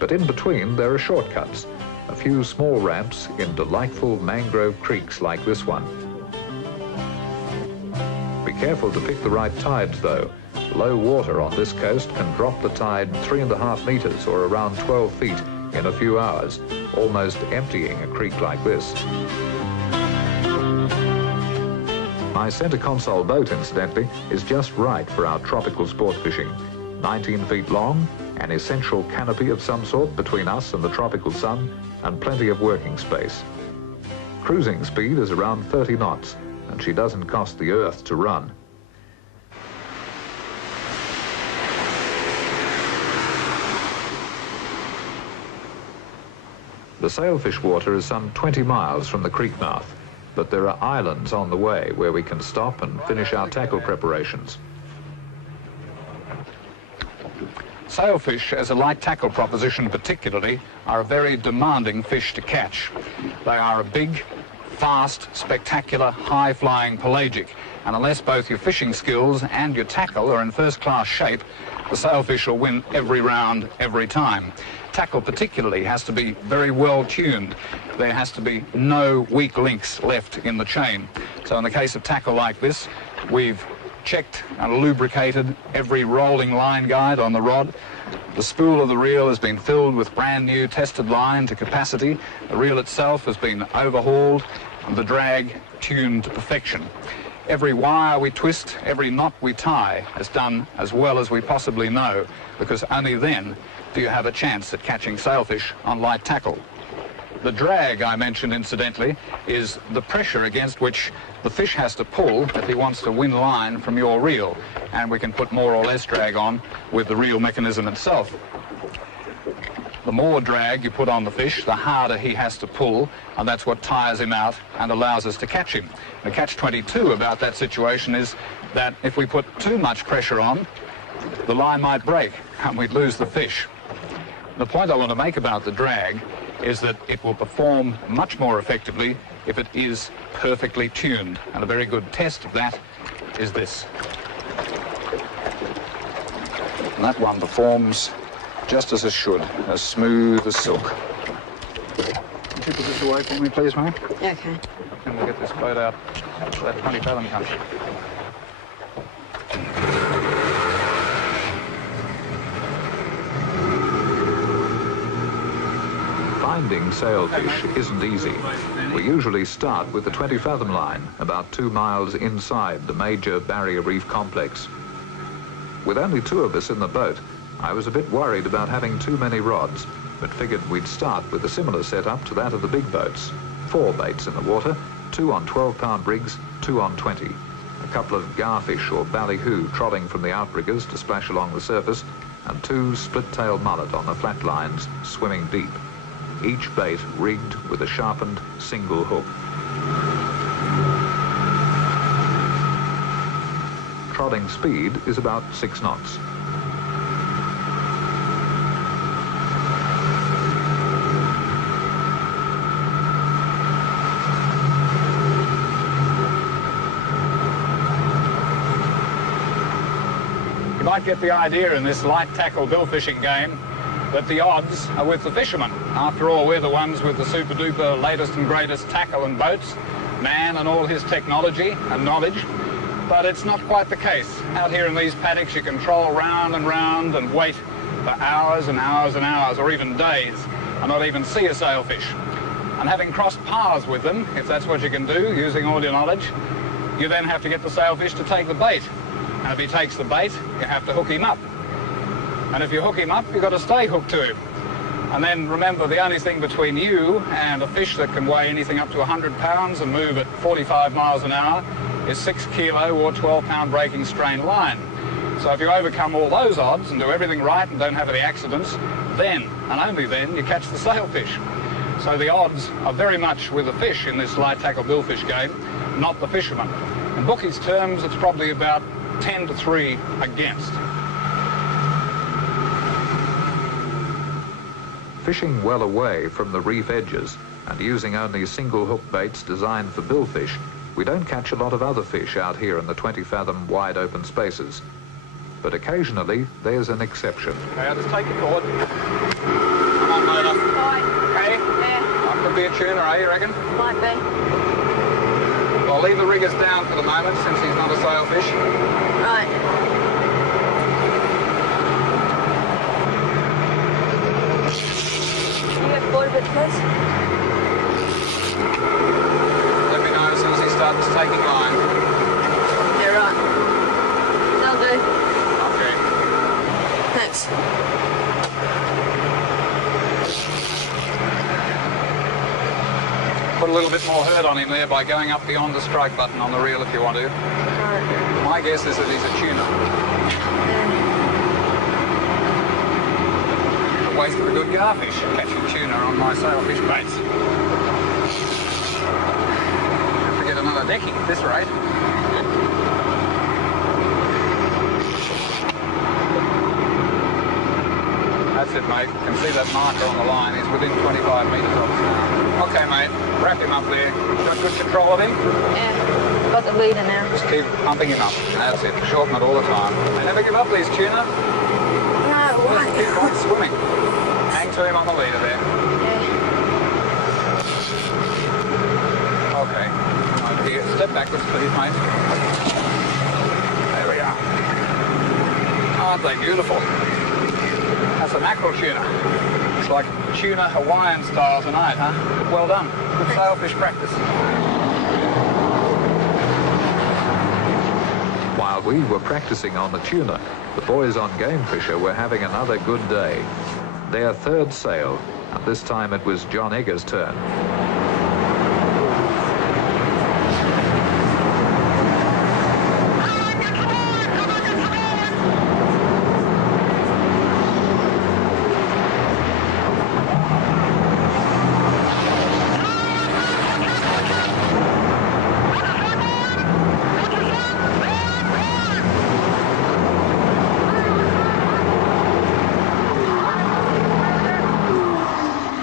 But in between, there are shortcuts, a few small ramps in delightful mangrove creeks like this one. Be careful to pick the right tides, though. Low water on this coast can drop the tide 3.5 meters or around 12 feet in a few hours, almost emptying a creek like this. My centre console boat, incidentally, is just right for our tropical sport fishing. 19 feet long, an essential canopy of some sort between us and the tropical sun, and plenty of working space. Cruising speed is around 30 knots, and she doesn't cost the earth to run. The Sailfish water is some 20 miles from the creek mouth, but there are islands on the way where we can stop and finish our tackle preparations. Sailfish, as a light tackle proposition particularly, are a very demanding fish to catch. They are a big, fast, spectacular, high-flying pelagic, and unless both your fishing skills and your tackle are in first-class shape, the sailfish will win every round, every time. Tackle particularly has to be very well tuned. There has to be no weak links left in the chain. So in the case of tackle like this, we've checked and lubricated every rolling line guide on the rod. The spool of the reel has been filled with brand new tested line to capacity. The reel itself has been overhauled and the drag tuned to perfection. Every wire we twist, every knot we tie is done as well as we possibly know, because only then do you have a chance at catching sailfish on light tackle. The drag I mentioned, incidentally, is the pressure against which the fish has to pull if he wants to win line from your reel, and we can put more or less drag on with the reel mechanism itself. The more drag you put on the fish, the harder he has to pull, and that's what tires him out and allows us to catch him. The catch-22 about that situation is that if we put too much pressure on, the line might break and we'd lose the fish. The point I want to make about the drag is that it will perform much more effectively if it is perfectly tuned, and a very good test of that is this. And that one performs just as it should, as smooth as silk. Could you put this away for me, please, mate? Okay. And we'll get this boat out to that 20-fathom country. Finding sailfish isn't easy. We usually start with the 20-fathom line, about 2 miles inside the major barrier reef complex. With only 2 of us in the boat, I was a bit worried about having too many rods, but figured we'd start with a similar setup to that of the big boats. 4 baits in the water, 2 on 12-pound rigs, 2 on 20. A couple of garfish or ballyhoo trotting from the outriggers to splash along the surface, and 2 split-tail mullet on the flat lines, swimming deep. Each bait rigged with a sharpened single hook. Trotting speed is about 6 knots. You might get the idea in this light tackle bill fishing game that the odds are with the fishermen. After all, we're the ones with the super-duper latest and greatest tackle and boats, man and all his technology and knowledge. But it's not quite the case. Out here in these paddocks, you can troll round and round and wait for hours and hours and hours, or even days, and not even see a sailfish. And having crossed paths with them, if that's what you can do, using all your knowledge, you then have to get the sailfish to take the bait. And if he takes the bait, you have to hook him up. And if you hook him up, you've got to stay hooked to him. And then remember, the only thing between you and a fish that can weigh anything up to 100 pounds and move at 45 miles an hour is 6 kilo or 12-pound breaking strain line. So if you overcome all those odds and do everything right and don't have any accidents, then, and only then, you catch the sailfish. So the odds are very much with the fish in this light tackle billfish game, not the fishermen. In bookies' terms, it's probably about 10 to 3 against. Fishing well away from the reef edges and using only single hook baits designed for billfish, we don't catch a lot of other fish out here in the 20-fathom wide open spaces. But occasionally there's an exception. Okay, I'll just take the cord. be a tuna, eh, you reckon? Might be. I'll leave the riggers down for the moment since he's not a sailfish. Right. Can you get board a bit, please? Let me know as soon as he starts taking line. Yeah, right. That'll do. Okay. Thanks. Put a little bit more hurt on him there by going up beyond the strike button on the reel if you want to. Right. My guess is that he's a tuna. Yeah. A waste of a good garfish catching tuna on my sailfish baits. Have to get another decking at this rate. That's it, mate. You can see that marker on the line. He's within 25 metres of us now. Okay, mate. Wrap him up there. Got good control of him? Yeah. Got the leader now. Just keep pumping him up. That's it. Shorten it all the time. They never give up, these tuna. No, why? Just keep on swimming. Hang to him on the leader there. Yeah. Okay. Over here. Step backwards, please, mate. There we are. Aren't they beautiful? That's a mackerel tuna. It's like tuna Hawaiian style tonight, huh? Well done. Good sailfish practice. While we were practicing on the tuna, the boys on Game Fisher were having another good day. Their third sail, and this time it was John Egger's turn.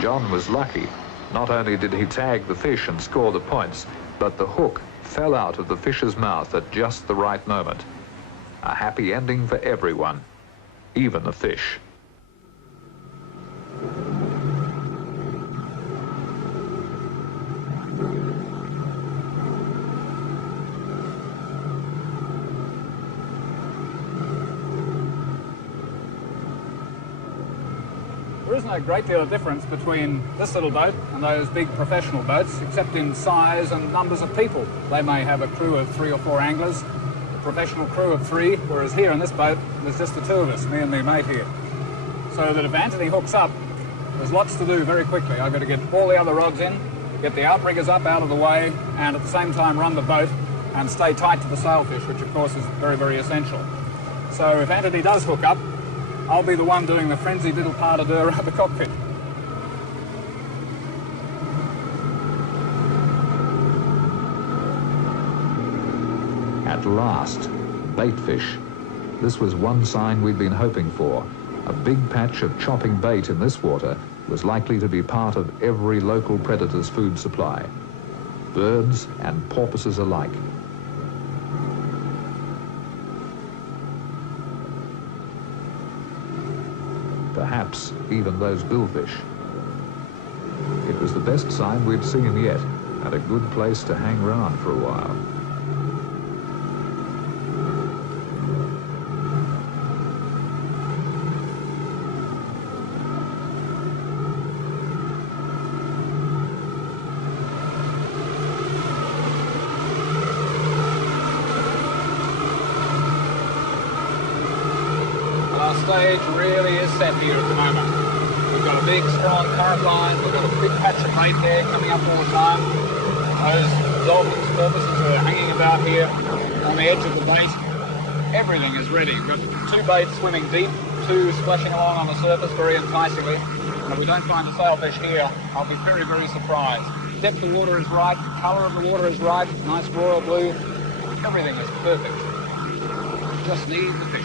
John was lucky. Not only did he tag the fish and score the points, but the hook fell out of the fish's mouth at just the right moment. A happy ending for everyone, even the fish. There isn't a great deal of difference between this little boat and those big professional boats, except in size and numbers of people. They may have a crew of 3 or 4 anglers, a professional crew of 3, whereas here in this boat, there's just the 2 of us, me and my mate here. So that if Anthony hooks up, there's lots to do very quickly. I've got to get all the other rods in, get the outriggers up out of the way, and at the same time run the boat and stay tight to the sailfish, which of course is very, very essential. So if Anthony does hook up, I'll be the one doing the frenzied little pas de deux around the cockpit. At last, baitfish. This was one sign we'd been hoping for. A big patch of chopping bait in this water was likely to be part of every local predator's food supply. Birds and porpoises alike. Perhaps even those billfish. It was the best sign we'd seen yet, and a good place to hang round for a while. Our stage really is set here at the moment. We've got a big strong current line, we've got a big patch of bait there coming up all the time. Those dolphins, porpoises are hanging about here on the edge of the bait. Everything is ready. We've got 2 baits swimming deep, 2 splashing along on the surface very enticingly. And if we don't find a sailfish here, I'll be very, very surprised. Depth of water is right, colour of the water is right, nice royal blue. Everything is perfect. Just need the fish.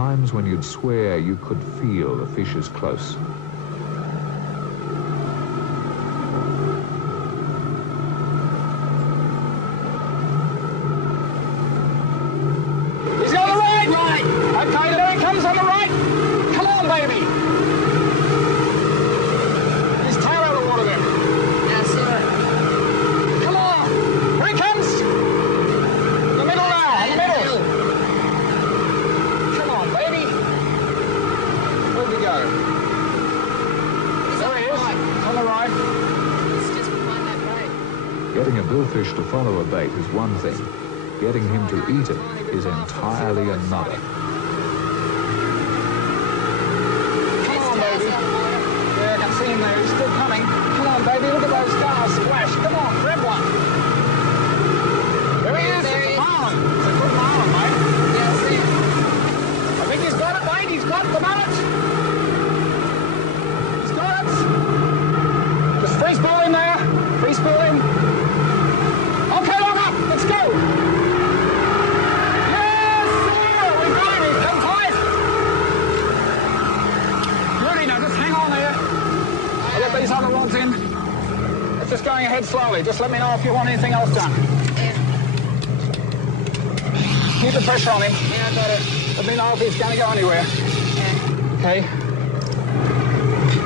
times when you'd swear you could feel the fish is close. He's on the right! Right! Okay, there he comes on the right! Come on, baby! His tail out of the water then. Yeah, I see it. Come on! Here he comes! In the middle now, in the middle! Come on, baby! Where'd he go? There he is, on the right. It's just behind that boat. Getting a billfish to follow a bait is one thing. Getting him to eat it is entirely another. Come on, baby. Yeah, I can see him there. He's still coming. Come on, baby. Look at those stars splash. Come on, grab one. There he is. There he It's a is. marlin. It's a good marlin, mate. Yeah, I see it. I think he's got it, mate. He's got the mullet. He's got it. Just free spool him there. Free spool him. Okay, lock up. Let's go. Yes, sir. We got him. He's come tight. Rudy, now just hang on there. I'll get these other rods in. It's just going ahead slowly. Just let me know if you want anything else done. Yeah, Keep the pressure on him. yeah, I got it. Let me know if he's going to go anywhere. Yeah. Okay.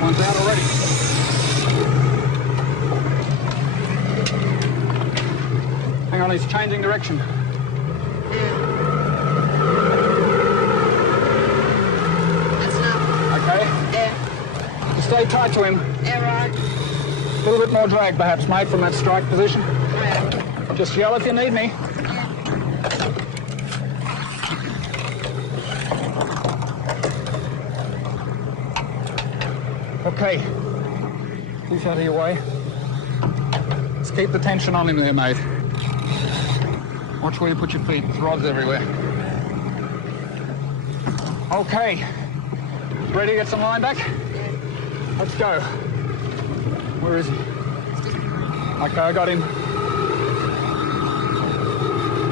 One's out already. Hang on, he's changing direction. That's enough. Okay. Yeah. Just stay tight to him. Yeah, right. A little bit more drag, perhaps, mate, from that strike position. Yeah. Just yell if you need me. Okay. He's out of your way. Just keep the tension on him there, mate. Watch where you put your feet. There's rods everywhere. Okay. Ready to get some line back? Let's go. Where is he? Okay, I got him.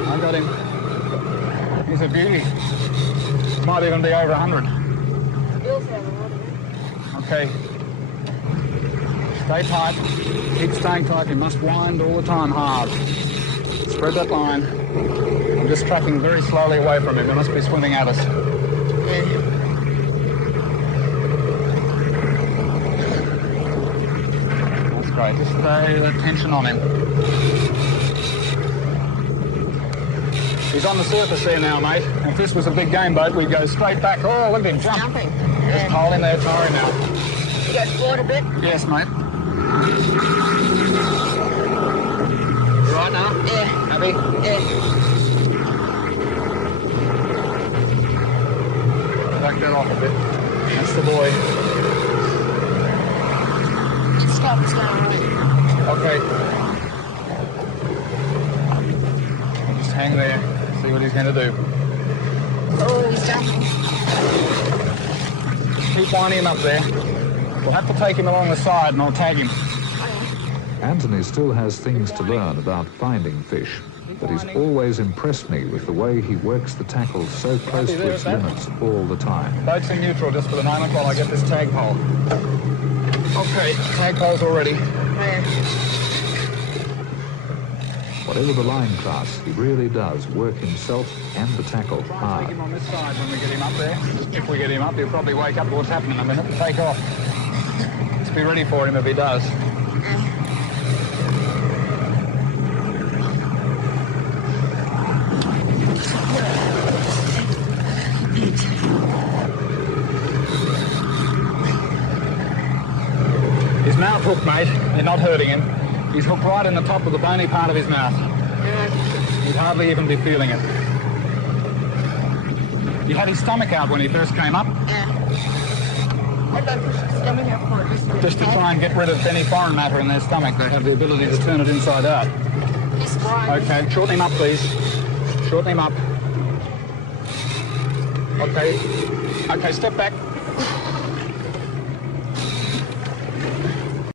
I got him. He's a beauty. Might even be over 100. Bill's out of the water. Okay. Stay tight. Keep staying tight. You must wind all the time hard. Spread that line. I'm just tracking very slowly away from him. He must be swimming at us. Yeah. That's great. Just stay the tension on him. He's on the surface there now, mate. If this was a big game boat, we'd go straight back. Oh, look at him jump. Jumping. Just Yeah. hold him there, tie him now. You got forward a bit? Yes, mate. You right now? Yeah. Happy? Yeah. Back that off a bit. That's the boy. Stop, it's going right. Okay. Just hang there. See what he's going to do. Oh, he's jumping. Keep winding him up there. We'll have to take him along the side and I'll tag him. Anthony still has things to learn about finding fish, but he's always impressed me with the way he works the tackle so close to its limits all the time. Boat's in neutral just for the moment while I get this tag pole. Okay, tag pole's all ready. Yeah. Whatever the line class, he really does work himself and the tackle Try and hard. take him on this side when we get him up there. If we get him up, he'll probably wake up to what's happening in a minute and take off. Just be ready for him if he does. His mouth hooked, mate. You're not hurting him. He's hooked right in the top of the bony part of his mouth. He'd hardly even be feeling it. He had his stomach out when he first came up, What about push his stomach out for it? just to try and get rid of any foreign matter in their stomach. They have the ability to turn it inside out. He's flying. Okay, shorten him up, please. Shorten him up. Okay. Okay, step back.